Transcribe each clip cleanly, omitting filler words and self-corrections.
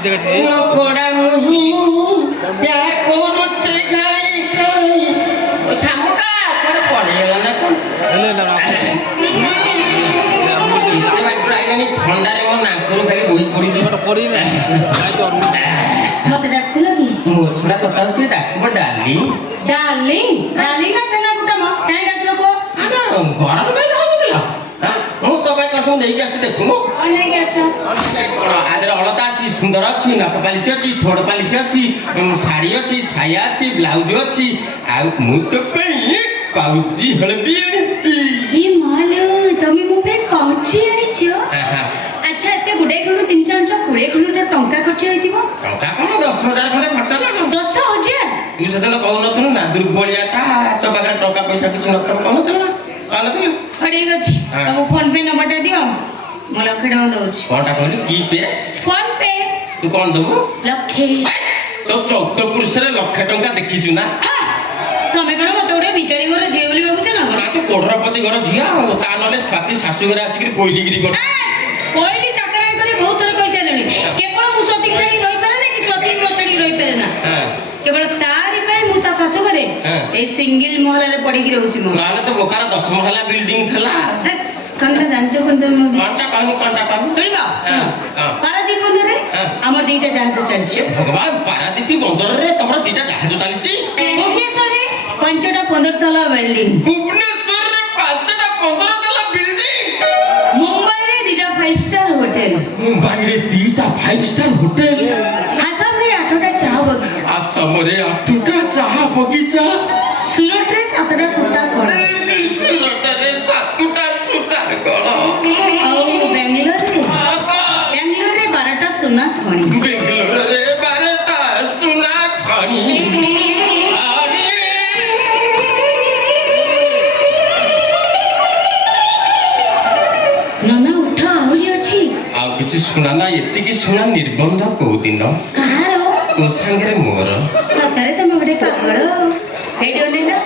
कोड़ा मुही प्यार कोनो से खाई खाई सामुका कोन पड़ेला ना कोन ते बाटू आइलानी ठंडा रे मो नाकरू खाली बोही पड़ी पड़ी ना मत डाकते लगी मो छोड़ा तोटा के डाकबो डार्लिंग डार्लिंग डार्लिंग ना छना गुटा म काई डाकलो को आना गरम में जाउला हां मो तो बाई कसम देई के आसी देखुनु नहीं गएछ आदर अलता अछि सुंदर अछि नाक पालिश अछि थोड़ पालिश अछि साड़ी अछि छाया अछि ब्लाउज अछि आ मु तो पई पाउची हळबी आनिछि हे मालो तमी मो पे पाउची आनिछो अच्छा एते गुडे खणु 3 4 20 खणु टंका खर्च होइतिबो टंका कोन 10000 खंडे खर्च लागो 10000 तू सदन कहउनथु ना दुर्बलियाटा तो बागर टंका पैसा किछ नथो कहउनथु ना कहउनथु ठीक अछि तम फोन पे नंबरटा दियो म लखे डाउ दउछि कोनटा कहली की पे फोन पे तू कोन दबु लखे तो 14 पुरुष रे लखे टंका देखिछु ना तमे कोन मते ओडे भिखारी घर जे बोली भाबुछ ना ना तो कोढ़रपति घर झिया ता नले स्वाति सासु घर आसी कि कोइलीगिरी कर कोइली चाकराई करी बहुत थोर पैसा लेनी केवल मु स्वाति छड़ी रहि पारे ना कि स्वाति मो छड़ी रहि पारे ना केवल तारी पे मु ता सासु घरे ए सिंगल महल रे पड़ी कि रहउछि मो नाले तो बोकारा 10 महला बिल्डिंग थला बस कंटा जानछो कोन तुम कंटा कहनी सुनिबा पारादीप बंदर रे हमर दीटा जहाज चलछि भगवान पारादीप बंदर रे तमरा दीटा जहाज चलछि भुवनेश्वर रे 5टा 15 तला बिल्डिंग भुवनेश्वर रे 5टा 15 तला बिल्डिंग मुंबई रे दीटा 5 स्टार होटल मुंबई रे दीटा 5 स्टार होटल आसाम रे 8टा चाह बगीचा आसाम रे 8टा चाह बगीचा सूरत रे 7टा सूता कळ सूरत रे 7टा सूता कळ और बेंगलोर रे 12टा सोना खणी बेंगलोर रे 12टा सोना खणी नना उठा आउली अछि आ किछ सुना ना एति की सुना निर्बंध को दिन कहारो तो संगे मोर सतरे तमे गडे पागल हेडो नै ना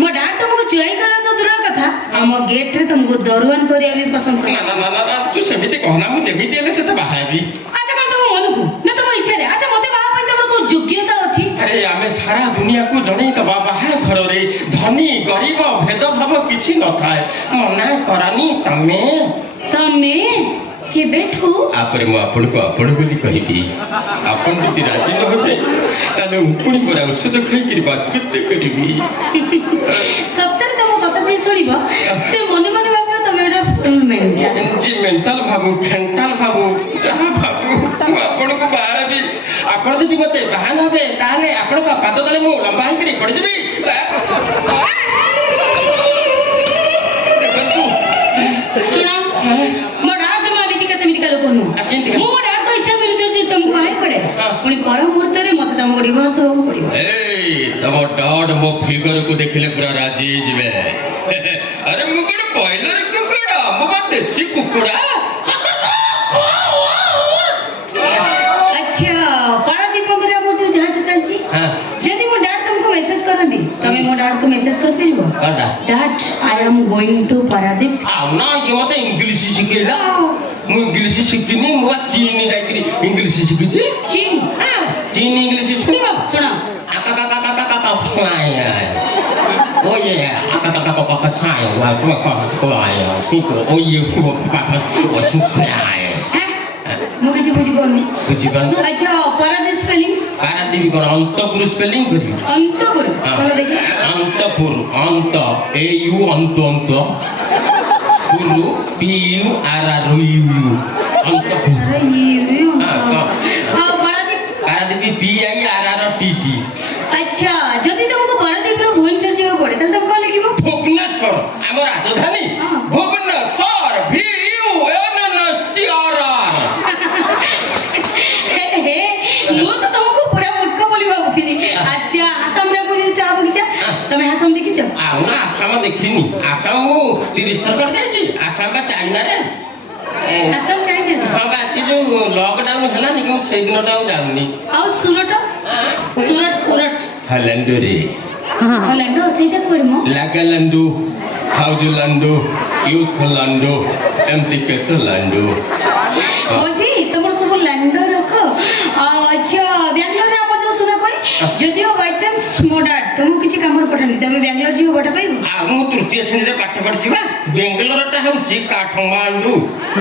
मो डाड तुमको चुई करा तो दूर कथा हम गेट रे तुमको दरुआन करिया भी पसंद कर ना ना ना तू सेमिति कहना मु जेमिति हेले तते बाहाबी अच्छा कर तुम मनको ना तुम इच्छा रे अच्छा मते बाहा पई तमर को योग्यता अछि अरे आमे सारा दुनिया को जणै तबा बाहा घर रे धनी गरीब भेद भाव किछि न थाए मना करानी तमे के बेठू आपरे मु आपन को आपन बोली कहिबी आपन जति राजी न होबे ताले उपुनी मोरा औषध खाइ कि बात करते करबी सप्तर तम कथा जे सुनिबो से मने मने भाबो तमे एटा मेंटल जी मेंटल भाबो खेंटल भाबो जहा भाबो मु आपन को बाहाबी आपन जति मते बाहान होबे ताले आपन को पाद तले मु लंबा ही करी पड़ जबी देखंतु सुना मोडा मो डार तो इच्छा मिलते जे तुमको आइ पड़े पुनी पर मुहूर्त रे मते तुमको डिवोर्स हो पड़िबो ए तम डॉड मो फिगर को देखले पूरा राजी जबे अरे मु कोड बॉयलर कुकुड़ा मो बा देसी कुकुड़ा अच्छा पारादीप बंदर मो जो जहाज चलची हां जदी मो डाड तुमको मैसेज करंदी तमे मो डाड को मैसेज कर परिबो काटा डाड I am going to Paradip आ ना ये मते इंग्लिश सिखेला मु इंग्लिश सिखिनी मु चीनी जाकरी इंग्लिश सिखिची चीन हां चीन इंग्लिश सिखिबा सुना आका का फ्लाई ओ ये आका का साय वा का फ्लाई सिको ओ ये फु पापा ओ फ्लाई मु किछि बुझी कोनी अच्छा पारादीप स्पेलिंग पारादीप कोन अंतपुर स्पेलिंग करी अंतपुर बोलो देखि अंतपुर अंत ए यू अंत पुरु P U R R U Antapur अरे यू हां Paradip P I R R T T अच्छा जदी तुमको पारादीप रो भुवनेश्वर जेबो पड़े तले तुम कोन लिखिबो भुवनेश्वर हमर राजधानी भुवनेश्वर भी U N N S T R R हे मु तो तुमको पूरा मुट्को बोली भाबुथि अच्छा आसाम रे बोली चाह बगीचा तमे आसाम देखि छ आ ना आसाम देखिनी आसाम 30 थर कर देछि आसाम बा चाइना रे आसाम चाइना हां बा से जो लॉकडाउन हला नि कि से दिनटा जाउनी आ सुरत हलंड रे हलंड सेटा कोडमो लागलंडू हाउजलंडू यूथ लंडू एमती केत लंडू ओजी तमर सब लंडो रखो ଆମର ପଠାନ୍ତି ତମେ ବାଙ୍ଗାଲୋର ଯିବ ବଟା ପାଇବ ଆଉ ମୁଁ ତୃତୀୟ ଶ୍ରେଣୀରେ ପାଠ ପଢିଛି ବା ବେଙ୍ଗଲୋରଟା ହେଉଛି କାଠମାଣ୍ଡୁ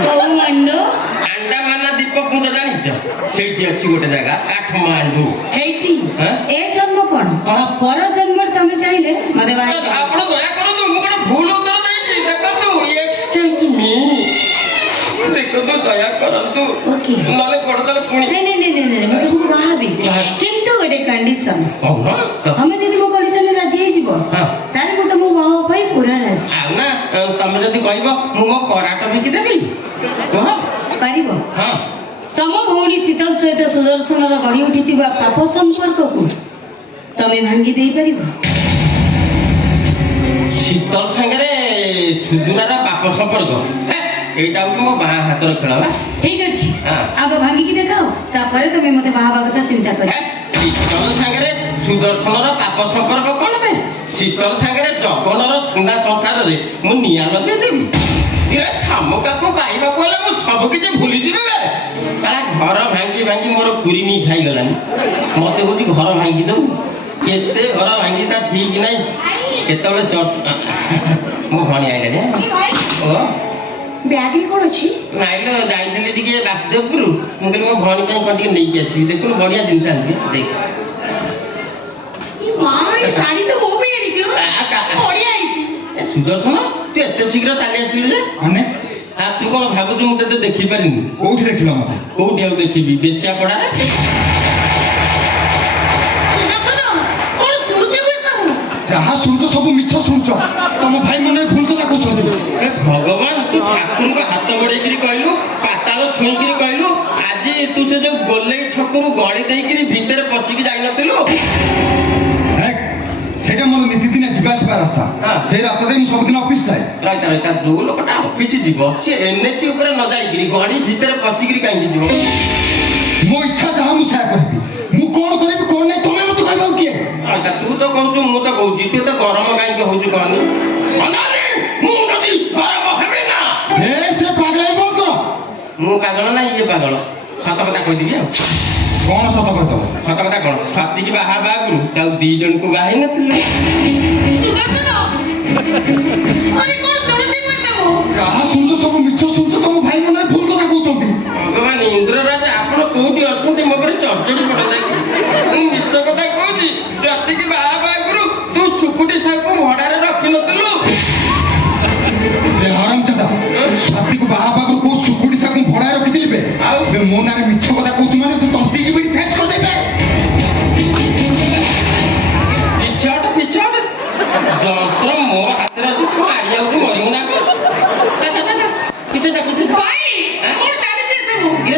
କୋଉ ମଣ୍ଡୁ ଆଣ୍ଡାମାନ ଦ୍ୱୀପପୁଞ୍ଜ ଜାଣିଛ ସେଇଠି ଅଛି ଗୋଟେ ଜାଗା କାଠମାଣ୍ଡୁ ହେଇଠି ହଁ? ଏ ଜନ୍ମ କଣ ପର ଜନ୍ମରେ ତମେ ଚାହିଁଲେ ମତେ ଆପଣ ଦୟା କରନ୍ତୁ ମୁଁ ଗୋଟେ ଭୁଲ ଉତ୍ତର ଦେଇଛି ଦେଖନ୍ତୁ ଏକ୍ସକ୍ୟୁଜ ମି ଦେଖନ୍ତୁ ଦୟା କରନ୍ତୁ ଓକେ ନହେଲେ ପଡତାଲେ ପୁଣି ନାଇଁ ମୁଁ ତୁମକୁ ବାହାବି କିନ୍ତୁ ଗୋଟେ କଣ୍ଡିସନ ହଁ ତମେ ଯଦି ମୋ କଣ୍ଡିସନରେ ରାଜି ହେଇଯିବ ତାହେଲେ ମୁଁ ତମକୁ ବାହା ହେବା ପାଇଁ ପୁରା ରାଜି ଆଉ ନା ତମେ ଯଦି କହିବ ମୁଁ ମୋ କରାଟ ବିକି ଦେବି କୁହ ପାରିବ ହଁ ତମ ଭଉଣୀ ଶୀତଲ ସହିତ ସୁଦର୍ଶନର ଗଢ଼ି ଉଠିଥିବା ପାପ ସମ୍ପର୍କକୁ ତମେ ଭାଙ୍ଗି ଦେଇପାରିବ ଶୀତଲ ସାଙ୍ଗରେ ସୁଦୂରାର ପାପ ସମ୍ପର୍କ এইটা হচ্ছে ମୋ ବାଁ ହାତର ଖେଳ ବା ଠିକ ଅଛି ଆଗ ଭାଙ୍ଗିକି ଦେଖାଅ ତାପରେ ତମେ ମତେ ବାହା ହେବା କଥା ଚିନ୍ତା କର ଶୀତଲ ସାଙ୍ଗରେ ସୁଦର୍ଶନର ପାପ ସମ୍ପର୍କ କଣ ବେ ଶୀତଲ ସାଙ୍ଗରେ ଜଗନର ସୁନା ସଂସାରରେ ମୁଁ ନିଆଁ ଲଗେଇଦେବି ଏ ଶାମୁକାକୁ ପାଇବାକୁ ହେଲେ ମୁଁ ସବୁ କିଛି ଭୁଲିଯିବି ବେ କାଳେ ଘର ଭାଙ୍ଗି ଭାଙ୍ଗି ମୋର କୁରିମି ଖାଇଗଲାଣି ମତେ କହୁଛି ଘର ଭାଙ୍ଗି ଦଉ କେତେ ଘର ଭାଙ୍ଗି ତା ଠିକ ନାହିଁ କେତେବେଳେ ଚର୍ଚ୍ଚ ମୋ ଭଣୀ ଆଇଲାଣି ଓ ବ୍ୟାଗରେ କଣ ଅଛି ନାଇଁ ଲୋ ଯାଇଥିଲି ଟିକେ ବାସୁଦେବପୁର ମୁଁ କହିଲି ମୋ ଭଉଣୀ ପାଇଁ କଣ ଟିକେ ନେଇକି ଆସିବି ଦେଖୁନୁ ବଢିଆ ଜିନିଷ ଆଣିବି ଦେଖ ଶାଢୀ ତ ମୋ ପାଇଁ ଆଣିଛୁ ବଢିଆ ହେଇଛି ସୁଦର୍ଶନ ତୁ ଏତେ ଶୀଘ୍ର ଚାଲି ଆସିଲୁ ଯେ ମାନେ ତୁ କଣ ଭାବୁଛୁ ମୁଁ ତତେ ଦେଖିପାରିନି କୋଉଠି ଦେଖିଲ ମତେ କୋଉଠି ଆଉ ଦେଖିବି ବେଶ୍ୟା ପଡାରେ ଯାହା ଶୁଣୁଛ ସବୁ ମିଛ ଶୁଣୁଛ ତମ ଭାଇ ମନରେ ଭୁଲ କଥା କହୁଛନ୍ତି ଭଗବାନ ତୁ ଠାକୁରଙ୍କ ହାତ ବଢେଇକିରି କହିଲୁ ପାତାଳ ଛୁଇଁକିରି କହିଲୁ ଆଜି ତୁ ସେ ଯୋଉ ଗୋଲେଇ ଛକରୁ ଗଳି ଦେଇକିରି ଭିତରେ ପଶିକି ଯାଇନଥିଲୁ ସେଇଟା ମୋର ନିତିଦିନିଆ ଯିବା ଆସିବା ରାସ୍ତା ସେଇ ରାସ୍ତା ଦେଇ ମୁଁ ସବୁଦିନ ଅଫିସ ଯାଏ ରହିତା ଯୋଉ ଲୋକଟା ଅଫିସ ଯିବ ସେ ଏନ୍ଏଚ୍ ଉପରେ ନ ଯାଇକିରି ଗଳି ଭିତରେ ପଶିକିରି କାହିଁକି ଯିବ ମୋ ଇଚ୍ଛା ଯାହା ମୁଁ ସେୟା କରିବି ମୁଁ କଣ କରିବି କଣ ନାହିଁ ତମେ ମତେ କହିବାକୁ କିଏ ରହିତା ତୁ ତ କହୁଛୁ ମୁଁ ତ କହୁଛି ତୁ ତ ଗରମ କାହିଁକି ହଉଛୁ କହନି ମୁଁ ଯଦି ଗରମ ହେବି ନା ସେ ପାଗଳ ବନ୍ଦ କର ମୁଁ ପାଗଳ ନା ଇଏ ପାଗଳ ସତ କଥା କହିଦେବି ଆଉ କଣ ସତ କହିଦବ ସତ କଥା କଣ ସ୍ୱାତିକି ବାହା ହେବା ଆଗରୁ ତାକୁ 2 ଜଣଙ୍କୁ ବାହା ହେଇନଥିଲୁ ଯାହା ଶୁଣୁଛ ସବୁ ମିଛ ଶୁଣୁଛ ତମ ଭାଇ ମନରେ ଭୁଲ କଥା କହୁଛନ୍ତି ଭଗବାନ ଇନ୍ଦ୍ରରାଜ ଆପଣ କୋଉଠି ଅଛନ୍ତି ମୋ ଉପରେ ଚଡ଼ଚଡ଼ି ପଡନ୍ତା ମୁଁ ମିଛ କଥା କହୁଛି ସ୍ୱାତିକି ବାହା ହେବା ଆଗରୁ ତୁ ସୁକୁଟି ସାହୁକୁ ଭଡାରେ ରଖିନଥିଲୁ ହରମଚାଦା ସ୍ୱାତିକୁ ବାହା ହେବାକୁ କୋଉ ସୁକୁଟି ସାକୁ ଭଡାରେ ରଖିଥିଲି ବେ ଆଉ ମୋ ନାଁରେ ମିଛ କଥା କହୁଛୁ ମାନେ ତୁ ତଣ୍ଟି ଯିବି ଶେଷ କରିଦେବେ ପିଛଟ ଯନ୍ତ୍ର ମୋ ହାତରେ ଅଛି ତୁ ମାରି ଯାଉଛୁ ମରିବୁ ନା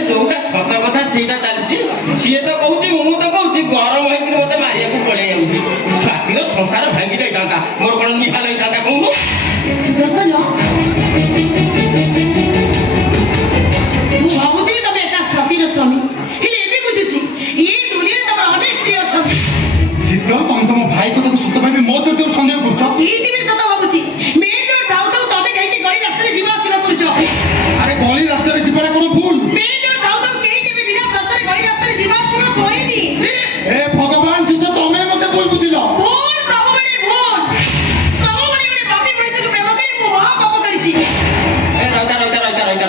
ଯୋଉଟା ସତ କଥା ସେଇଟା ଚାଲିଛି ସିଏ ତ କହୁଛି ମୁଁ ତ କହୁଛି ଗରମ ହେଇକି ମତେ ମାରିବାକୁ ପଳେଇ ଯାଉଛି ସ୍ୱାତିର ସଂସାର ଭାଙ୍ଗି ଯାଇଥାନ୍ତା ମୋର କଣ ନିହାଲ ହେଇଥାନ୍ତା କହୁନୁ ମୁଁ ଭାବୁଥିଲି ତମେ ଏକା ସ୍ୱାତିର ସ୍ୱାମୀ ହେଲେ ଏବେ ବୁଝୁଛି ଏ ଦୁନିଆରେ ତମର ଅନେକ ପ୍ରିୟ ଅଛନ୍ତି ଶୀତଳ ତମେ ତମ ଭାଇ କଥାକୁ ସତ ଭାବି ମୋ ଚୋଟ ସନ୍ଦେହ କରୁଛ ଏଇଥିପାଇଁ ସତ ଭାବୁଛି ମେନ୍ ରୋଡ୍ ଥାଉ ଥାଉ ତମେ କାହିଁକି ଗଳି ରାସ୍ତାରେ ଯିବା ଆସିବା କରୁଛ ଆରେ ଗଳି ରାସ୍ତାରେ ଯିବାଟା କଣ ଭୁଲ ମେନ୍ ରୋଡ୍ ଥାଉ ଥାଉ କେହି କେବେ ବିନା ରାସ୍ତାରେ ଗଳି ରାସ୍ତାରେ ଯିବା ଆସିବା କରିନି ଏ ଭଗବାନ ଶେଷ ତମେ ମତେ ଭୁଲ ବୁଝିଲ ଭୁଲ ପ୍ରଭୁମାନେ ଭୁଲ ପ୍ରଭୁମାନେ ଗୋଟେ ପାପୀ ମଣିଷକୁ ପ୍ରେମ କରି ମୁଁ ମହା ପାପ କରିଛି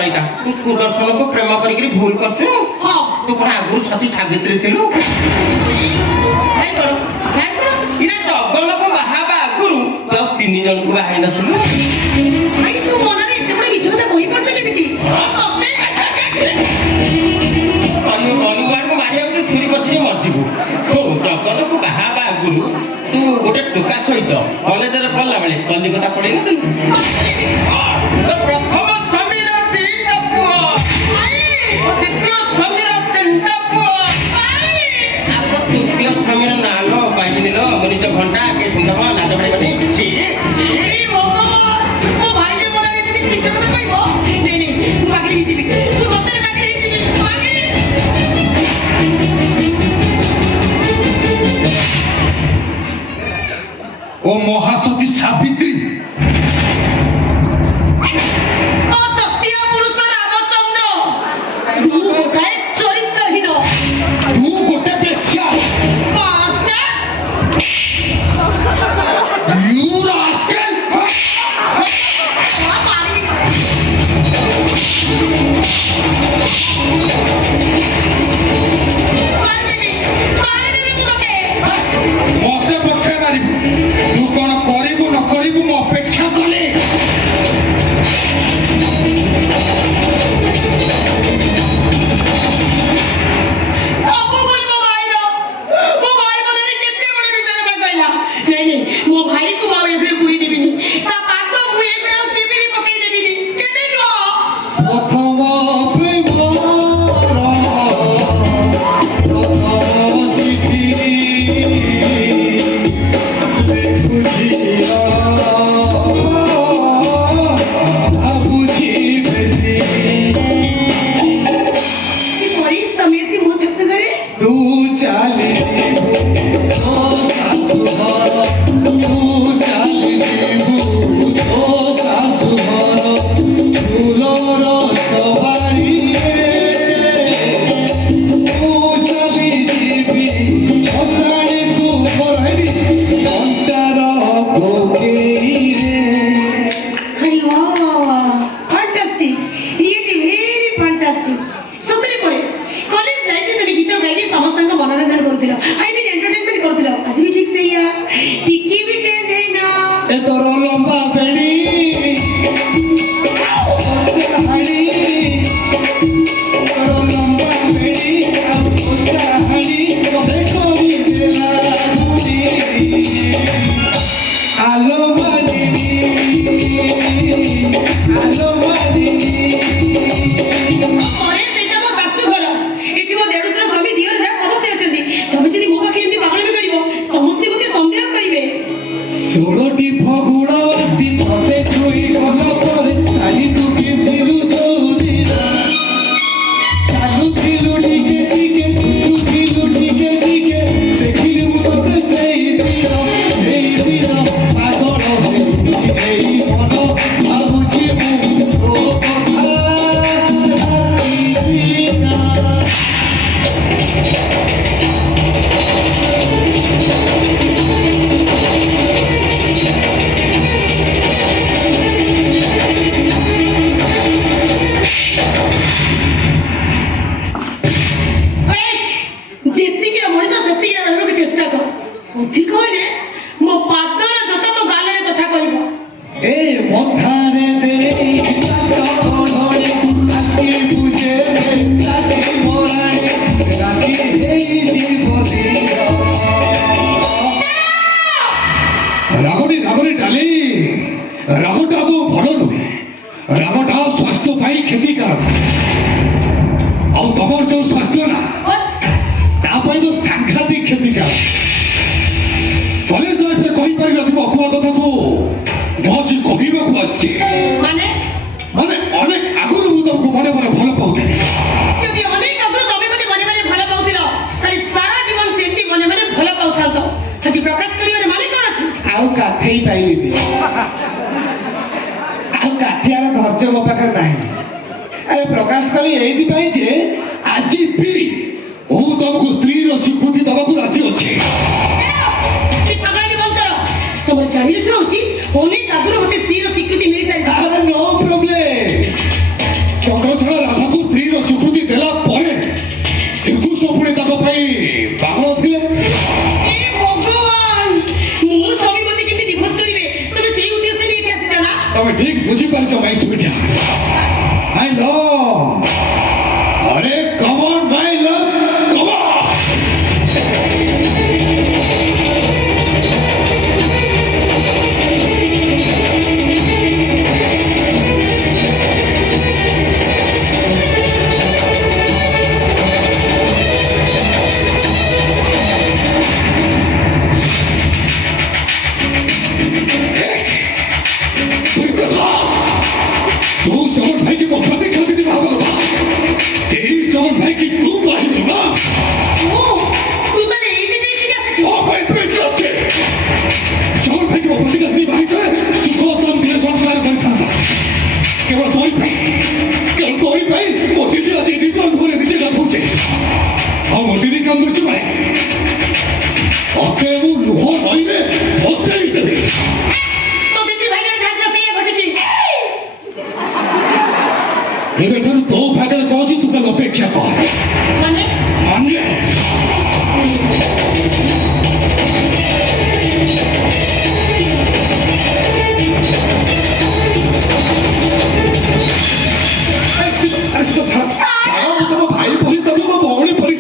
ରହିତା ତୁ ସୁଦର୍ଶନକୁ ପ୍ରେମ କରିକିରି ଭୁଲ କରୁଛୁ ହଁ ତୁ କଣ ଆଗରୁ ସତୀ ସାବିତ୍ରୀ ଥିଲୁ ଜଗନକୁ ବାହା ହେବା ଆଗରୁ ତୁ ଆଉ 3 ଜଣଙ୍କୁ ବାହା ହେଇନଥିଲୁ ଭାଇ ତୁ ମନରେ ଏତେ ବଡ଼ ମିଛ କଥା କହିପାରୁଛ କେମିତି ଆଡକୁ ମାରି ଯାଉଛୁ ଛୁରୀ ବସିକି ମରିଯିବୁ ଜଗନକୁ ବାହା ହେବା ଆଗରୁ ତୁ ଗୋଟେ ଟୋକା ସହିତ କଲେଜରେ ପଢିଲା ବେଳେ କଲିକତା ପଳେଇ ନଥିଲୁ ପ୍ରଥମ ସ୍ୱାମୀର 3ଟା ପୁଅ ଦ୍ୱିତୀୟ ସ୍ୱାମୀର 3ଟା ପୁଅ ତୃତୀୟ ସ୍ୱାମୀର ନାଁ ଲ ପାଇବିନି ଲ ମୋ ନିଜ ଘଣ୍ଟା କେ ସୁନ୍ଦର ନାଚ ପଡ଼ିବନି ମୋ ଭାଇ ଯେ ମନରେ ଏମିତି ମିଛ କଥା କହିବ ନାଇଁ ମୁଁ ପାଗଳି ହେଇଯିବି ତୁ ସତରେ ପାଗଳି ହେଇଯିବି ଓ ମହାସତୀ ସାବିତ୍ରୀ तू चली ओ सासु घर तू चली ओ सासु घर फूलर सवारी तू चली जीवी असाणी तू बरड़ी अंतर कोकेई रे अरे वाह वाह वाह फैंटास्टिक ये वेरी फैंटास्टिक सतरे परेश कॉलेज लाइफ में तबे गीत गाइले समस्त का मनोरंजन करथिलो आई मीन एंटरटेनमेंट करथिलो आज भी ठीक से या टिकी भी चेंज है ना ए तोर लंबा बेड़ी हाड़ी तोर लंबा बेड़ी हाड़ी तोरे कोरी देला गुडी आलो मानिनी अरे बेटा मो सासु घर एठी मो देडुत्र स्वामी दियर जा समस्त अछंती तबे जदी मो पाखे एंती पागल भी करिवो समस्त मते संदेह करिवे षोलटी फगुण आसी तते छुई गला परे साही तू पिंधिलु चौदिना चालू थिलु ठीके ठीके तू थिलु ठीके ठीके देखिलु तते सेई दिन पागल हेई एई मन भाबुची मु ओ कथा बिना ଯେତିକି ମଣିଷ ସେତିକି ରହିବାକୁ ଚେଷ୍ଟା କର ଅଧିକ ହେଲେ ମୋ ପାଦର ଜୋତା ତ ଗାଲରେ କଥା କହିବ ए मथारे देई तोड़े आखि बुझे लागी मोरानी रागी हेई जीवनी रागोनी रागोनी डाली रागोटा तो भलो नुहे रागोटा स्वास्थ्य पाई क्षतिकारक आउ तमर जो स्वास्थ्य ना तापाई तो सांघातिक क्षतिकारक कॉलेज लाइफ रे कहि पारि नथिबो अकुआ कथा को मजी कहिबाकू आछि ମାନେ माने अनेक आगुरु मु तुमको मने मने भलो पाउथिली ଯଦି ଅନେକ ଆଗରୁ ତମେ ମୋତେ ମନେ ମନେ ଭଲ ପାଉଥିଲ ତାହେଲେ ସାରା ଜୀବନ ସେମିତି ମନେ ମନେ ଭଲ ପାଉଥାନ୍ତ ଆଜି ପ୍ରକାଶ କରିବାରେ ମାନେ କ'ଣ ଅଛି आउ काथेई पाइलिनी आउ काथियार धैर्य मो पाखरे नाही अरे प्रकाश कली एइदि पाई जे आजी भी ओ तुमको स्त्री रो स्वीकृति दबाकू राजी अछि ସେ ପାଗଳାମି ବନ୍ଦ କର ତମର ଜାଣି ରଖିବା ଉଚିତ ଅନେକ ଆଗରୁ ମୋତେ ସ୍ତ୍ରୀର ସ୍ୱୀକୃତି ମିଳିସାରିଛି अरे नो प्रॉब्लम चंद्रशेखर राधा को स्त्री रो स्वीकृति देला परे श्रीकृष्ण पुणे ताको पाई पागल थिले ଏ ଭଗବାନ ମୋ ସ୍ୱାମୀ ମୋତେ କେମିତି ଡିଭୋର୍ସ କରିବେ ତମେ ସେଇ ଉଦ୍ଦେଶ୍ୟରେ ଏଠି ଆସିଛ ନା तमे ठीक बुझी पारिछ माई सुबिठा आई लो अरे come on my love come on जो चमन भाई की को प्रतीक्षा दीदी भागवत तेरी चमन भाई की तू कहि दो ना ଓ ତୁ ତାହେଲେ ଏଇଥିପାଇଁ ଏଠିକି ଆସିଛୁ ओ भाई पे अच्छे चमन भाई की को प्रतीक्षा दीदी भाई के सुख शांति संसार करथाता केवल कोई भाई मो दीदी आज निज घरे निजे गाथौचे आ मो दीदी कांदुची भाई अते मु लुह नई रे बसेई देबे ତୋ ଦିଦି ଭାଇଙ୍କର ଯାହା ଥିଲା ସେଇଆ ଘଟିଛି ଏବେ ଠାରୁ ତୋ ଭାଗରେ କହୁଛି ତୁ କାଲି ଅପେକ୍ଷା କର ମାନେ ମାନେ भाई परी तब मो भौणी परी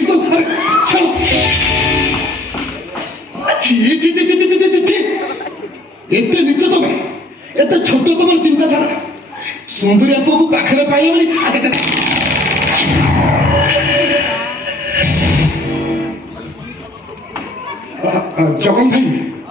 एते निच तमे एते छोट तमर चिंताधारा सुंदरी आपको को पाखरे पाइले बोली जगन भाई